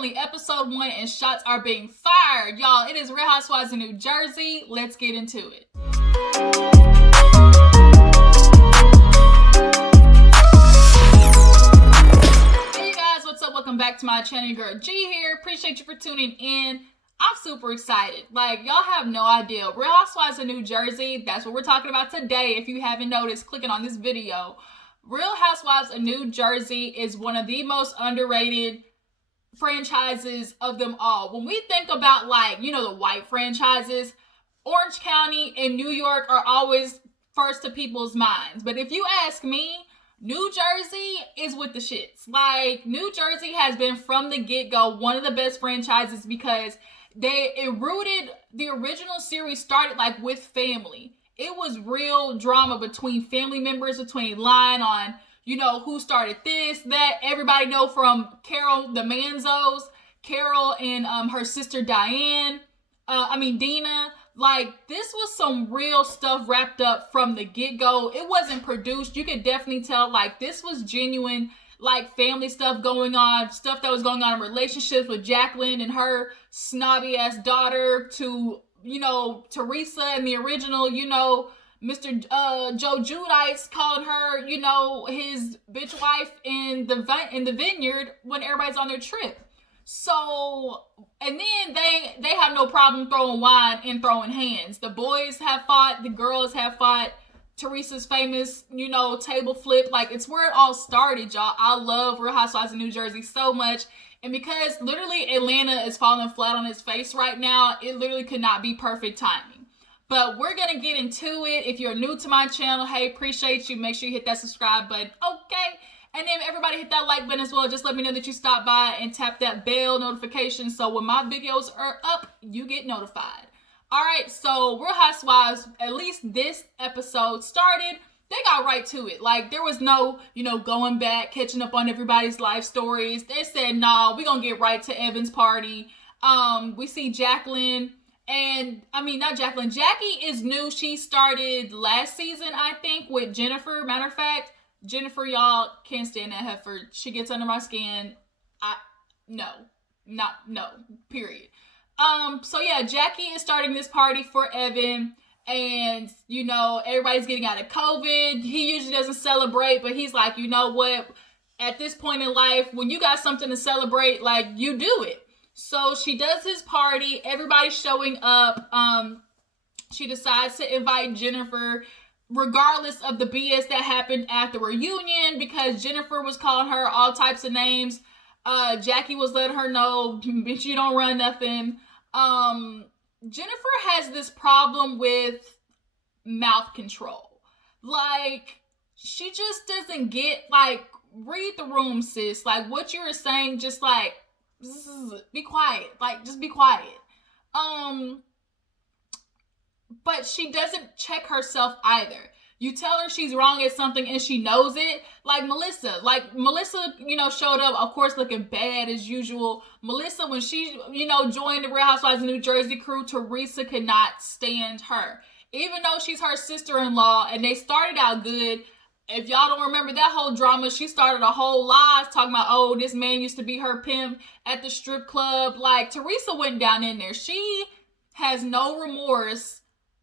only episode 1 and shots are being fired. Y'all, it is Real Housewives of New Jersey. Let's get into it. Hey guys, what's up? Welcome back to my channel. Your girl G here. Appreciate you for tuning in. I'm super excited. Like, y'all have no idea. Real Housewives of New Jersey, that's what we're talking about today. If you haven't noticed, clicking on this video. Real Housewives of New Jersey is one of the most underrated franchises of them all. When we think about, like, you know, the white franchises, Orange County and New York are always first to people's minds. But if you ask me, New Jersey is with the shits. Like, New Jersey has been from the get-go one of the best franchises because it rooted, the original series started like with family. It was real drama between family members, between lying on, you know, who started this, that. Everybody know from Carol, the Manzos, Carol and her sister Dina. Like, this was some real stuff wrapped up from the get-go. It wasn't produced. You could definitely tell, like, this was genuine, like, family stuff going on, stuff that was going on in relationships with Jacqueline and her snobby-ass daughter to, you know, Teresa in the original, you know, Mr. Joe Judice calling her, you know, his bitch wife in the vineyard when everybody's on their trip. So, and then they have no problem throwing wine and throwing hands. The boys have fought, the girls have fought. Teresa's famous, you know, table flip. Like, it's where it all started, y'all. I love Real Housewives of New Jersey so much. And because literally Atlanta is falling flat on its face right now, it literally could not be perfect timing. But we're going to get into it. If you're new to my channel, hey, appreciate you. Make sure you hit that subscribe button. Okay. And then everybody hit that like button as well. Just let me know that you stopped by and tap that bell notification so when my videos are up, you get notified. All right, so Real Housewives, at least this episode started, they got right to it. Like, there was no, you know, going back, catching up on everybody's life stories. They said, nah, we're going to get right to Evan's party. We see Jacqueline, and, I mean, not Jacqueline. Jackie is new. She started last season, I think, with Jennifer. Matter of fact, Jennifer, y'all, can't stand that heifer. She gets under my skin. No, period. So yeah, Jackie is starting this party for Evan, and, you know, everybody's getting out of COVID. He usually doesn't celebrate, but he's like, you know what? At this point in life, when you got something to celebrate, like, you do it. So she does his party. Everybody's showing up. She decides to invite Jennifer, regardless of the BS that happened at the reunion, because Jennifer was calling her all types of names. Jackie was letting her know, bitch, you don't run nothing. Jennifer has this problem with mouth control. Like, she just doesn't get, like, read the room, sis. Like, what you're saying, just, like, be quiet. Like, just be quiet. But she doesn't check herself either. You tell her she's wrong at something and she knows it. Like Melissa, you know, showed up, of course, looking bad as usual. Melissa, when she, you know, joined the Real Housewives of New Jersey crew, Teresa could not stand her. Even though she's her sister-in-law and they started out good. If y'all don't remember that whole drama, she started a whole lies talking about, oh, this man used to be her pimp at the strip club. Like, Teresa went down in there. She has no remorse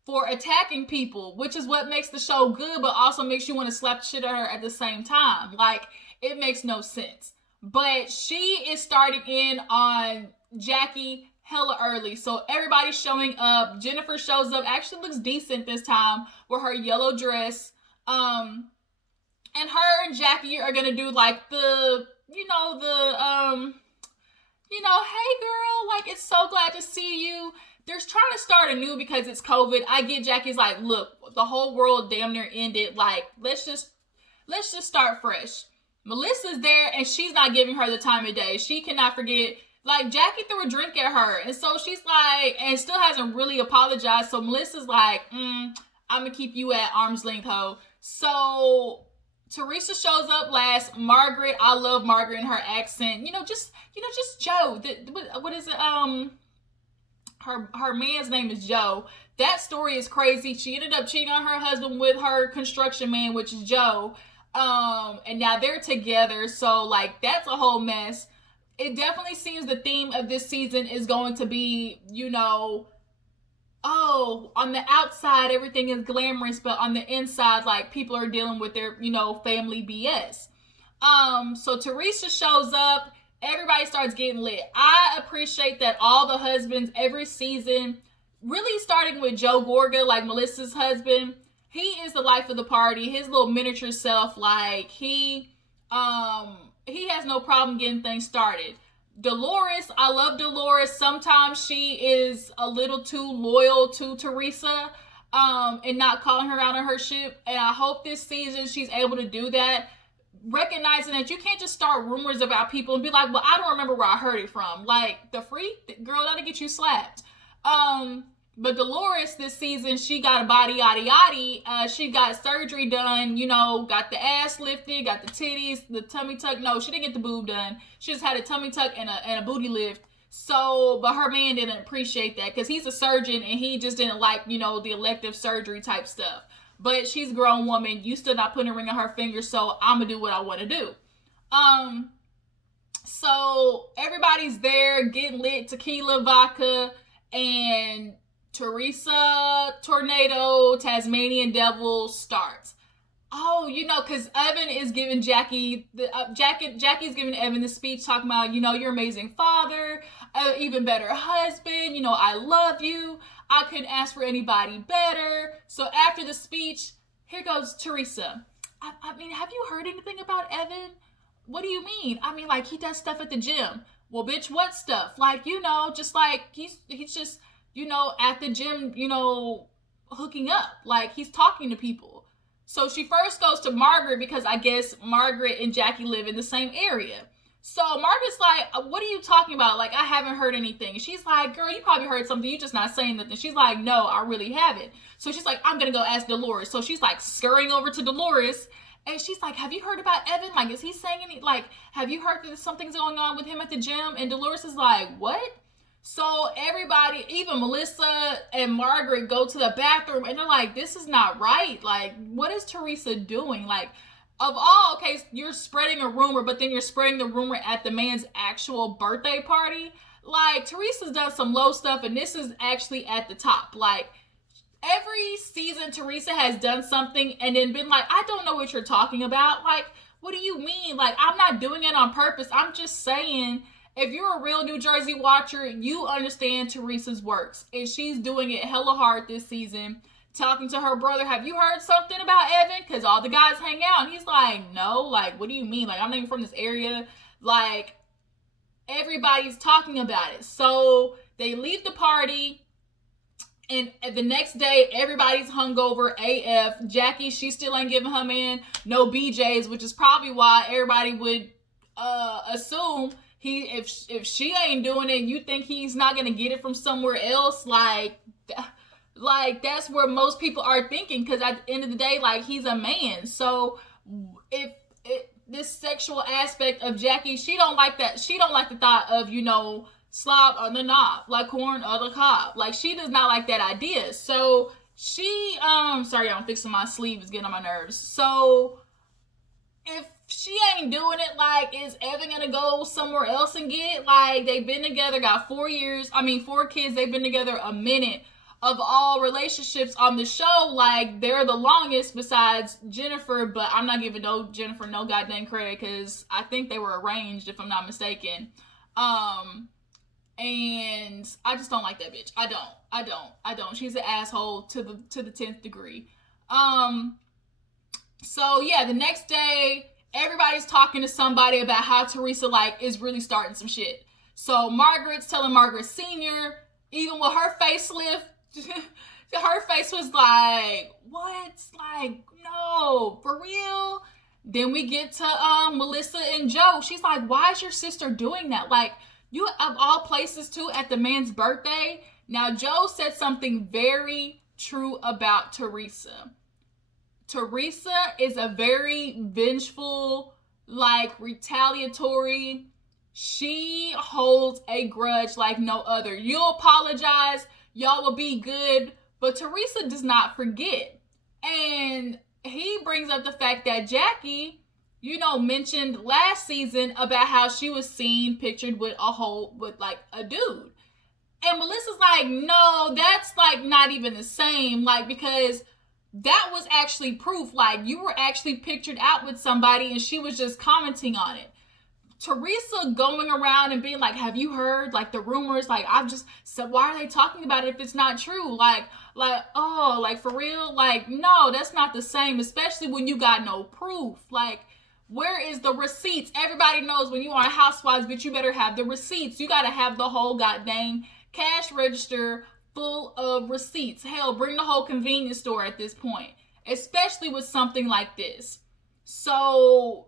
for attacking people, which is what makes the show good, but also makes you want to slap the shit at her at the same time. Like, it makes no sense. But she is starting in on Jackie hella early. So everybody's showing up. Jennifer shows up, actually looks decent this time with her yellow dress. And her and Jackie are gonna do like the, you know, hey girl, like, it's so glad to see you. They're trying to start anew because it's COVID. I get Jackie's like, look, the whole world damn near ended. Like, let's just start fresh. Melissa's there and she's not giving her the time of day. She cannot forget. Like, Jackie threw a drink at her. And so she's like, and still hasn't really apologized. So Melissa's like, I'm going to keep you at arm's length, ho. So Teresa shows up last. Margaret, I love Margaret and her accent. Just Joe. What is it? Her man's name is Joe. That story is crazy. She ended up cheating on her husband with her construction man, which is Joe. And now they're together. So, like, that's a whole mess. it definitely seems the theme of this season is going to be, oh, on the outside everything is glamorous, but on the inside, like, people are dealing with their, family BS. So Teresa shows up, everybody starts getting lit. I appreciate that all the husbands every season, really starting with Joe Gorga, like Melissa's husband, he is the life of the party. His little miniature self, like, he has no problem getting things started. Dolores, I love Dolores. Sometimes she is a little too loyal to Teresa, and not calling her out on her shit. And I hope this season she's able to do that, recognizing that you can't just start rumors about people and be like, well, I don't remember where I heard it from. Like, the freak girl, that'll get you slapped. But Dolores this season, she got a body yaddy yaddy. She got surgery done, got the ass lifted, got the titties, the tummy tuck. No, she didn't get the boob done. She just had a tummy tuck and a booty lift. So, but her man didn't appreciate that because he's a surgeon and he just didn't like, the elective surgery type stuff. But she's a grown woman. You still not putting a ring on her finger, so I'm gonna do what I want to do. So everybody's there getting lit, tequila, vodka, and Teresa Tornado Tasmanian Devil starts. Oh, because Evan is giving Jackie's giving Evan the speech talking about, your amazing father, even better husband, I love you. I couldn't ask for anybody better. So after the speech, here goes Teresa. I mean, have you heard anything about Evan? What do you mean? I mean, like, he does stuff at the gym. Well, bitch, what stuff? Like, just like, he's just, at the gym, hooking up. Like, he's talking to people. So she first goes to Margaret because I guess Margaret and Jackie live in the same area. So Margaret's like, what are you talking about? Like, I haven't heard anything. She's like, girl, you probably heard something. You're just not saying nothing. She's like, no, I really haven't. So she's like, I'm going to go ask Dolores. So she's like scurrying over to Dolores. And she's like, have you heard about Evan? Like, is he saying any, like, have you heard that something's going on with him at the gym? And Dolores is like, what? So everybody, even Melissa and Margaret, go to the bathroom and they're like, this is not right. Like, what is Teresa doing? Like, of all, okay, you're spreading a rumor, but then you're spreading the rumor at the man's actual birthday party. Like, Teresa's done some low stuff, and this is actually at the top. Like, every season, Teresa has done something and then been like, I don't know what you're talking about. Like, what do you mean? Like, I'm not doing it on purpose. I'm just saying, if you're a real New Jersey watcher, you understand Teresa's works. And she's doing it hella hard this season. Talking to her brother, have you heard something about Evan? Because all the guys hang out. And he's like, no. Like, what do you mean? Like, I'm not even from this area. Like, everybody's talking about it. So they leave the party. And the next day, everybody's hungover AF. Jackie, she still ain't giving her man no BJs, which is probably why everybody would assume if she ain't doing it, you think he's not gonna get it from somewhere else. Like that's where most people are thinking, because at the end of the day, like, he's a man. So if this sexual aspect of Jackie, she don't like that. She don't like the thought of, slob on the knob, like corn on the cob. Like, she does not like that idea. So she, sorry, I'm fixing my sleeve, it's getting on my nerves. So if she ain't doing it, like, is Evan gonna go somewhere else and get? Like, they've been together, got 4 kids, they've been together a minute. Of all relationships on the show, like, they're the longest besides Jennifer, but I'm not giving Jennifer no goddamn credit, because I think they were arranged, if I'm not mistaken. And I just don't like that bitch. I don't. She's an asshole to the 10th degree. So yeah, the next day, everybody's talking to somebody about how Teresa, like, is really starting some shit. So Margaret's telling Margaret Senior, even with her facelift, her face was like, what? Like, no, for real? Then we get to Melissa and Joe. She's like, why is your sister doing that? Like, you, of all places, too, at the man's birthday. Now, Joe said something very true about Teresa. Teresa is a very vengeful, like, retaliatory. She holds a grudge like no other. You'll apologize, y'all will be good, but Teresa does not forget. And he brings up the fact that Jackie mentioned last season about how she was seen pictured with like a dude. And Melissa's like, no, that's like not even the same. Like, because that was actually proof. Like, you were actually pictured out with somebody and she was just commenting on it. Teresa going around and being like, have you heard like the rumors? Like, I've just said, why are they talking about it if it's not true? Oh, like for real? Like, no, that's not the same, especially when you got no proof. Like, where is the receipts? Everybody knows when you are Housewives, but you better have the receipts. You gotta have the whole goddamn cash register full of receipts. Hell, bring the whole convenience store at this point, especially with something like this. So,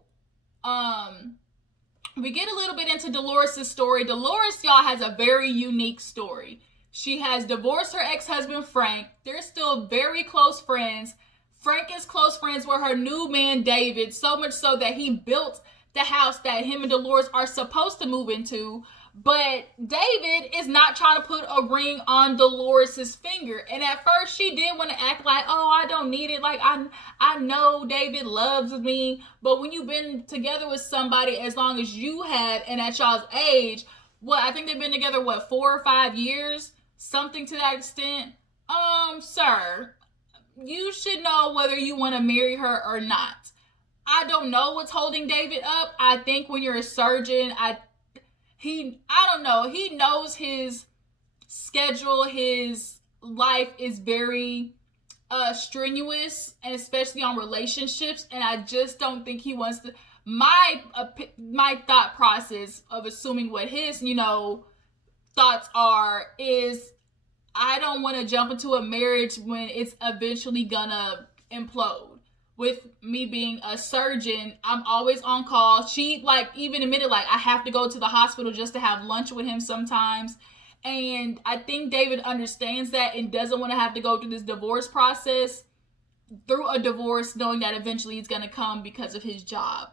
we get a little bit into Dolores' story. Dolores, y'all, has a very unique story. She has divorced her ex-husband, Frank. They're still very close friends. Frank is close friends with her new man, David, so much so that he built the house that him and Dolores are supposed to move into. But David is not trying to put a ring on Dolores' finger. And at first she did want to act like, oh, I don't need it. Like, I know David loves me. But when you've been together with somebody as long as you have, and at y'all's age, I think they've been together, 4 or 5 years? Something to that extent. Sir, you should know whether you want to marry her or not. I don't know what's holding David up. I think when you're a surgeon, I don't know. He knows his schedule, his life is very strenuous, and especially on relationships. And I just don't think he wants to. My thought process of assuming what his thoughts are is, I don't want to jump into a marriage when it's eventually gonna implode. With me being a surgeon, I'm always on call. She even admitted I have to go to the hospital just to have lunch with him sometimes. And I think David understands that and doesn't want to have to go through this divorce process, through a divorce, knowing that eventually it's going to come because of his job.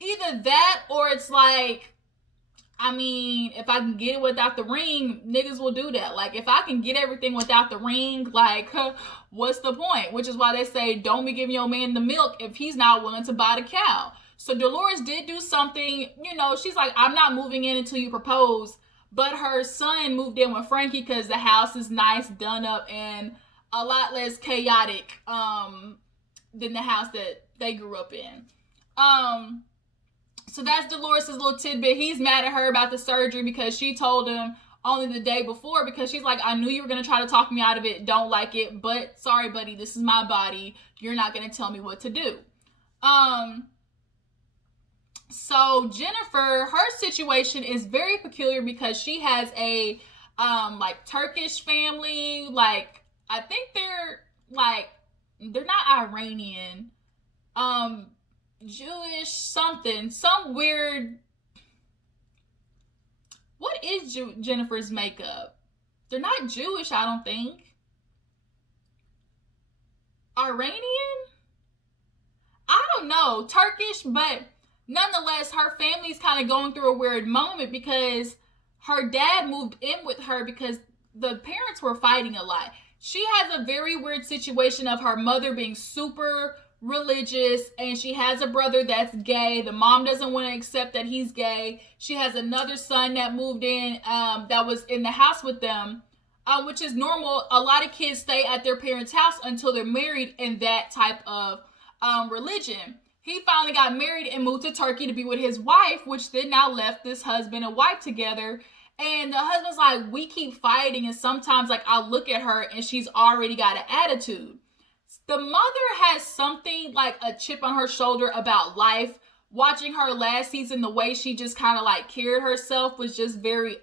Either that or it's if I can get it without the ring, niggas will do that. If I can get everything without the ring, what's the point? Which is why they say, don't be giving your man the milk if he's not willing to buy the cow. So Dolores did do something, she's like, I'm not moving in until you propose. But her son moved in with Frankie because the house is nice, done up, and a lot less chaotic than the house that they grew up in. So that's Dolores' little tidbit. He's mad at her about the surgery because she told him only the day before, because she's like, I knew you were going to try to talk me out of it. Don't like it. But sorry, buddy, this is my body. You're not going to tell me what to do. So Jennifer, her situation is very peculiar because she has a Turkish family. I think they're not Iranian. Jewish something, some weird. What is Jennifer's makeup? They're not Jewish, I don't think. Iranian? I don't know. Turkish, but nonetheless, her family's kind of going through a weird moment because her dad moved in with her because the parents were fighting a lot. She has a very weird situation of her mother being super religious, and she has a brother that's gay. The mom doesn't want to accept that he's gay. She has another son that moved in that was in the house with them, which is normal. A lot of kids stay at their parents' house until they're married in that type of religion. He finally got married and moved to Turkey to be with his wife, which then now left this husband and wife together. And the husband's like, we keep fighting, and sometimes I look at her and she's already got an attitude. The mother has something a chip on her shoulder about life. Watching her last season, the way she just kind of carried herself was just very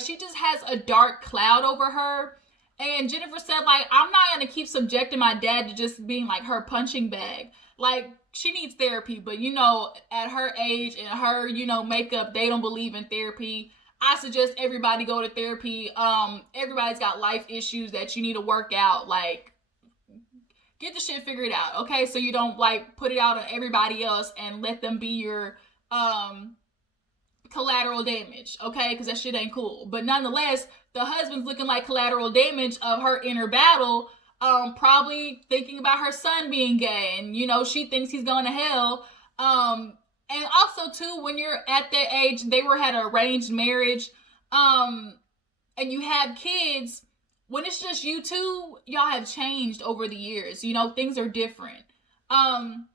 she just has a dark cloud over her. And Jennifer said I'm not gonna keep subjecting my dad to just being her punching bag. She needs therapy, but at her age and her makeup, they don't believe in therapy. I suggest everybody go to therapy. Everybody's got life issues that you need to work out. Get the shit figured out, okay? So you don't put it out on everybody else and let them be your collateral damage, okay? Because that shit ain't cool. But nonetheless, the husband's looking like collateral damage of her inner battle, probably thinking about her son being gay, and she thinks he's going to hell. And also too, when you're at that age, they had an arranged marriage, and you have kids. When it's just you two, y'all have changed over the years. Things are different. Um,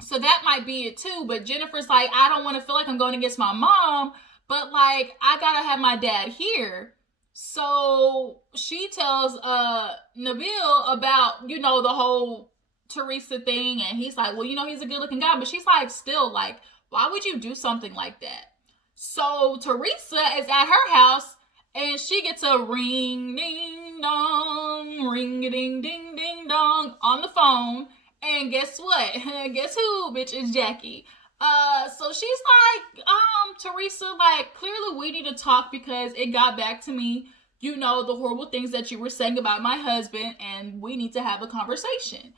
so that might be it too. But Jennifer's like, I don't want to feel like I'm going against my mom, but like I gotta have my dad here. So she tells Nabil about, the whole Teresa thing, and he's like, well, he's a good looking guy, but she's like, still, like, why would you do something like that? So Teresa is at her house, and she gets a ring ding dong, ring a ding ding ding dong on the phone. And guess what? Guess who, bitch, is Jackie. So she's like, Teresa, like, clearly we need to talk because it got back to me, the horrible things that you were saying about my husband, and we need to have a conversation.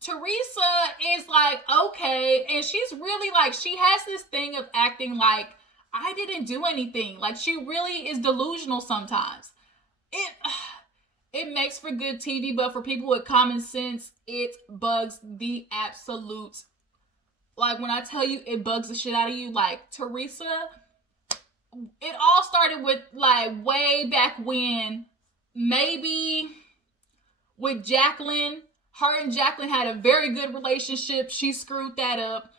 Teresa is like, okay, and she's really like, she has this thing of acting like I didn't do anything. Like, she really is delusional sometimes. It makes for good TV, but for people with common sense, it bugs the absolute. Like, when I tell you it bugs the shit out of you, like, Teresa, it all started with, like, way back when, maybe with Jacqueline. Her and Jacqueline had a very good relationship. She screwed that up.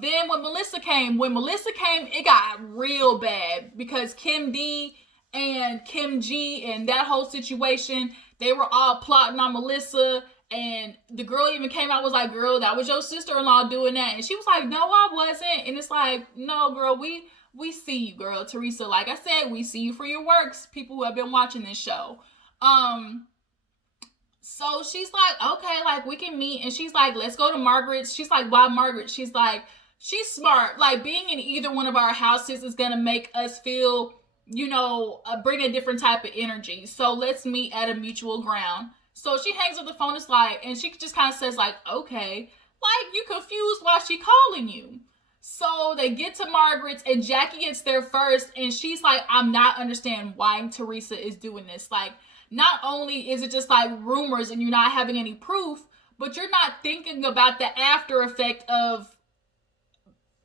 Then when Melissa came, it got real bad because Kim D and Kim G and that whole situation, they were all plotting on Melissa, and the girl even came out, was like, girl, that was your sister-in-law doing that. And she was like, no, I wasn't. And it's like, no, girl, we see you, girl. Teresa, like I said, we see you for your works, people who have been watching this show. So she's like, okay, like, we can meet. And she's like, let's go to Margaret's. She's like, why Margaret? She's like, she's smart. Like, being in either one of our houses is going to make us feel, bring a different type of energy. So let's meet at a mutual ground. So she hangs up the phone. It's like, and she just kind of says like, okay, like, you confused why she calling you. So they get to Margaret's, and Jackie gets there first. And she's like, I'm not understanding why Teresa is doing this. Like, not only is it just like rumors and you're not having any proof, but you're not thinking about the after effect of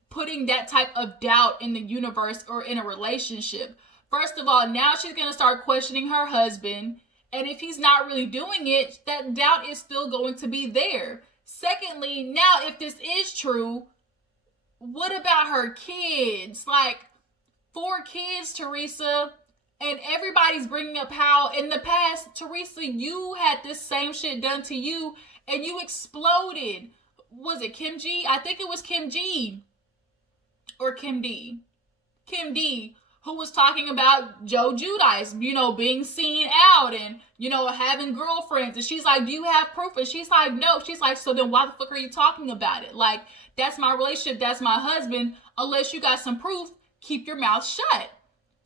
putting that type of doubt in the universe or in a relationship. First of all, now she's going to start questioning her husband. And if he's not really doing it, that doubt is still going to be there. Secondly, now if this is true, what about her kids? Like, 4 kids, Teresa. And everybody's bringing up how in the past, Teresa, you had this same shit done to you and you exploded. Was it Kim G? I think it was Kim G. Or Kim D. Kim D, who was talking about Joe Giudice, being seen out and, having girlfriends. And she's like, do you have proof? And she's like, no. She's like, so then why the fuck are you talking about it? Like, that's my relationship. That's my husband. Unless you got some proof, keep your mouth shut.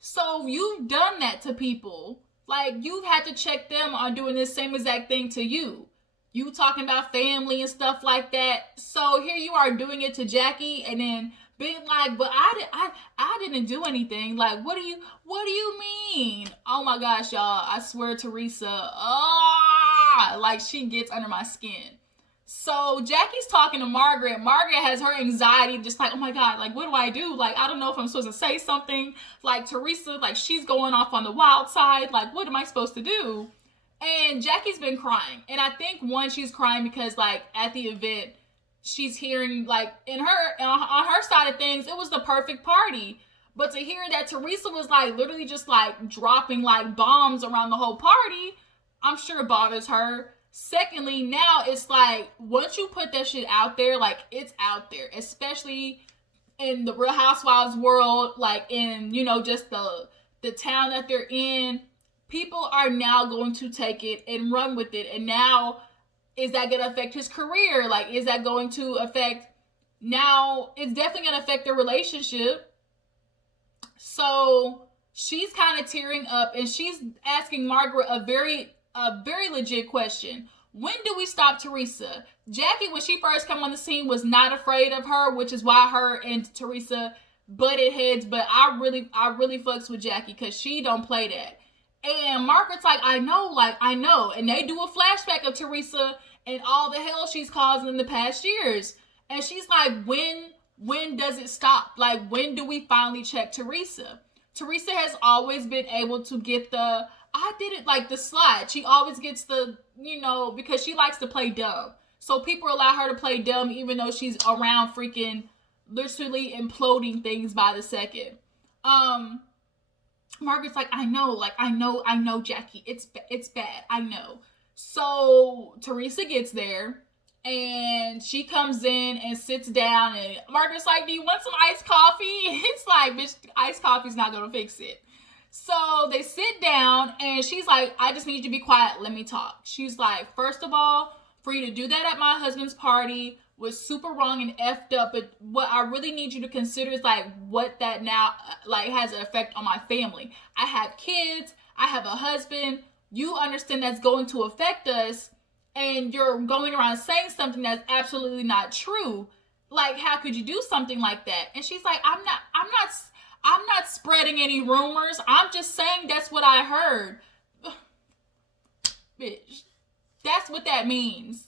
So you've done that to people. Like, you've had to check them on doing this same exact thing to you. You talking about family and stuff like that. So here you are doing it to Jackie, and then being like, but I didn't do anything. Like, what do you mean? Oh my gosh, y'all. I swear, Teresa, like, she gets under my skin. So Jackie's talking to Margaret. Margaret has her anxiety, just like, oh my God, like, what do I do? Like, I don't know if I'm supposed to say something. Like, Teresa, like, she's going off on the wild side. Like, what am I supposed to do? And Jackie's been crying. And I think, one, she's crying because, like, at the event, she's hearing, like, on her side of things, it was the perfect party. But to hear that Teresa was, like, literally just, like, dropping, like, bombs around the whole party, I'm sure it bothers her. Secondly, now it's like, once you put that shit out there, like, it's out there, especially in the Real Housewives world, like, in, just the town that they're in, people are now going to take it and run with it. And now, is that going to affect his career? Like, is that going to affect, now, it's definitely going to affect their relationship. So she's kind of tearing up, and she's asking Margaret a very legit question. When do we stop Teresa? Jackie, when she first came on the scene, was not afraid of her, which is why her and Teresa butted heads. But I really fucks with Jackie because she don't play that. And Margaret's like, I know. And they do a flashback of Teresa and all the hell she's caused in the past years. And she's like, when does it stop? Like, when do we finally check Teresa? Teresa has always been able to get the, I did it like the slide. She always gets the, because she likes to play dumb. So people allow her to play dumb even though she's around freaking literally imploding things by the second. Margaret's like, I know, Jackie. It's bad. I know. So Teresa gets there and she comes in and sits down and Margaret's like, do you want some iced coffee? It's like, bitch, iced coffee's not gonna fix it. So they sit down and she's like, I just need you to be quiet. Let me talk. She's like, first of all, for you to do that at my husband's party was super wrong and effed up. But what I really need you to consider is like what that now like has an effect on my family. I have kids. I have a husband. You understand that's going to affect us. And you're going around saying something that's absolutely not true. Like, how could you do something like that? And she's like, I'm not spreading any rumors. I'm just saying that's what I heard. Bitch, that's what that means.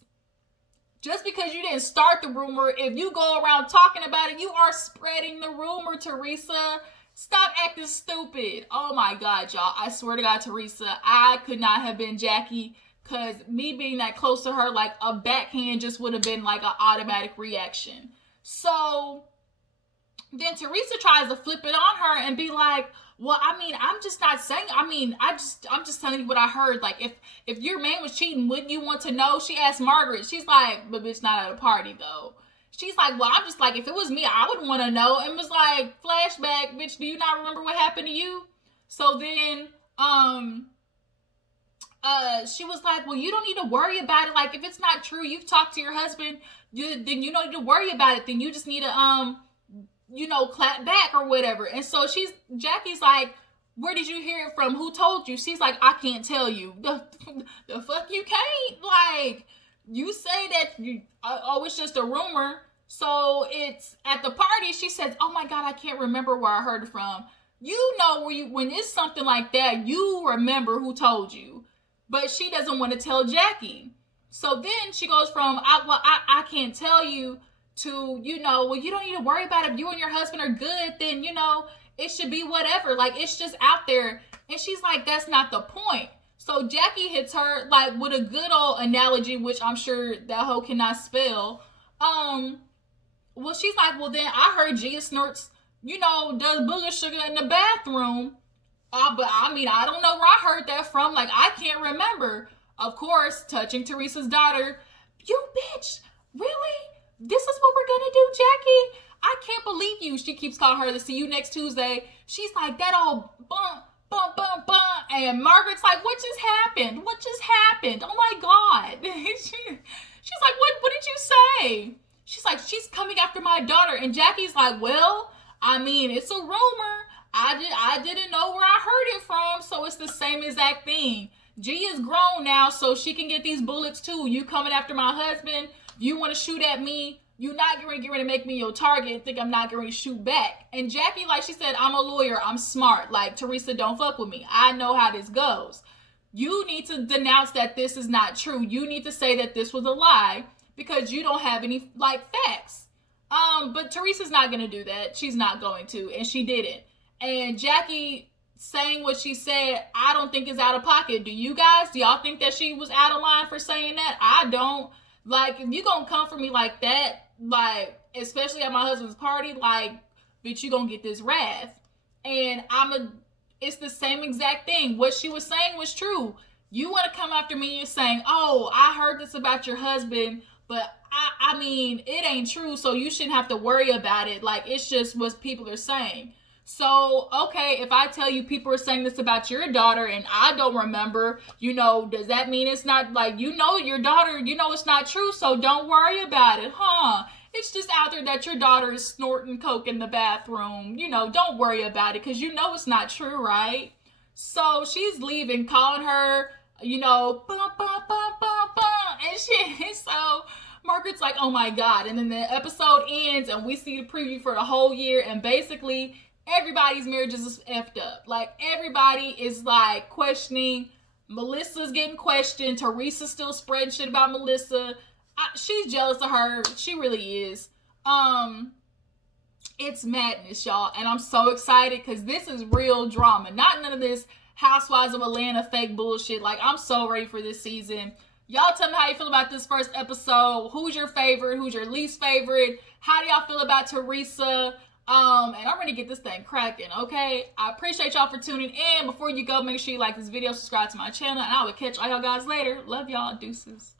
Just because you didn't start the rumor, if you go around talking about it, you are spreading the rumor, Teresa. Stop acting stupid. Oh my God, y'all. I swear to God, Teresa, I could not have been Jackie. Because me being that close to her, like a backhand just would have been like an automatic reaction. So then Teresa tries to flip it on her and be like, well, I mean, I'm just not saying, I'm just telling you what I heard. Like, if your man was cheating, wouldn't you want to know? She asked Margaret. She's like, but bitch, not at a party though. She's like, well, I'm just like, if it was me, I would want to know. And was like, flashback, bitch, do you not remember what happened to you? So then, she was like, well, you don't need to worry about it. Like, if it's not true, you've talked to your husband, then you don't need to worry about it. Then you just need to, clap back or whatever. And so Jackie's like, where did you hear it from? Who told you? She's like, I can't tell you. The fuck you can't? Like, you say that it's just a rumor. So it's at the party. She says, oh my God, I can't remember where I heard it from. You know, when it's something like that, you remember who told you. But she doesn't want to tell Jackie. So then she goes from, I can't tell you to, well, you don't need to worry about it. If you and your husband are good, then, it should be whatever. Like, it's just out there. And she's like, that's not the point. So Jackie hits her, like, with a good old analogy, which I'm sure that hoe cannot spell. Well, she's like, well, then I heard Gia snorts, does booger sugar in the bathroom. But I don't know where I heard that from. Like, I can't remember. Of course, touching Teresa's daughter. You bitch, really? This is what we're gonna do, Jackie? I can't believe you. She keeps calling her to see you next Tuesday. She's like, that all bump. And Margaret's like, what just happened? Oh my God. She's like, what did you say? She's like, she's coming after my daughter. And Jackie's like, well, it's a rumor. I didn't know where I heard it from, so it's the same exact thing. G is grown now, so she can get these bullets too. You coming after my husband, you want to shoot at me, you not getting ready to make me your target and think I'm not going to shoot back. And Jackie, like she said, I'm a lawyer, I'm smart. Like, Teresa, don't fuck with me. I know how this goes. You need to denounce that this is not true. You need to say that this was a lie because you don't have any, facts. But Teresa's not going to do that. She's not going to, and she didn't. And Jackie saying what she said, I don't think is out of pocket. Do you guys? Do y'all think that she was out of line for saying that? I don't. Like, if you gonna come for me like that, like, especially at my husband's party, like, bitch, you gonna get this wrath. And it's the same exact thing. What she was saying was true. You want to come after me and you're saying, oh, I heard this about your husband, but it ain't true, so you shouldn't have to worry about it. Like, it's just what people are saying. So, okay, if I tell you people are saying this about your daughter and I don't remember, does that mean it's not, like, your daughter, it's not true, so don't worry about it, huh? It's just out there that your daughter is snorting coke in the bathroom. Don't worry about it because it's not true, right? So she's leaving, calling her, bum, bum, bum, bum, bum, and shit. So Margaret's like, oh my God. And then the episode ends and we see the preview for the whole year, and basically everybody's marriage is effed up. Like, everybody is like questioning. Melissa's getting questioned. Teresa's still spreading shit about Melissa. She's jealous of her. She really is. It's madness, y'all, and I'm so excited because this is real drama, not none of this Housewives of Atlanta fake bullshit. Like, I'm so ready for this season. Y'all tell me how you feel about this first episode. Who's your favorite? Who's your least favorite? How do y'all feel about Teresa? And I'm ready to get this thing cracking, okay? I appreciate y'all for tuning in. Before you go, make sure you like this video, subscribe to my channel, and I will catch all y'all guys later. Love y'all. Deuces.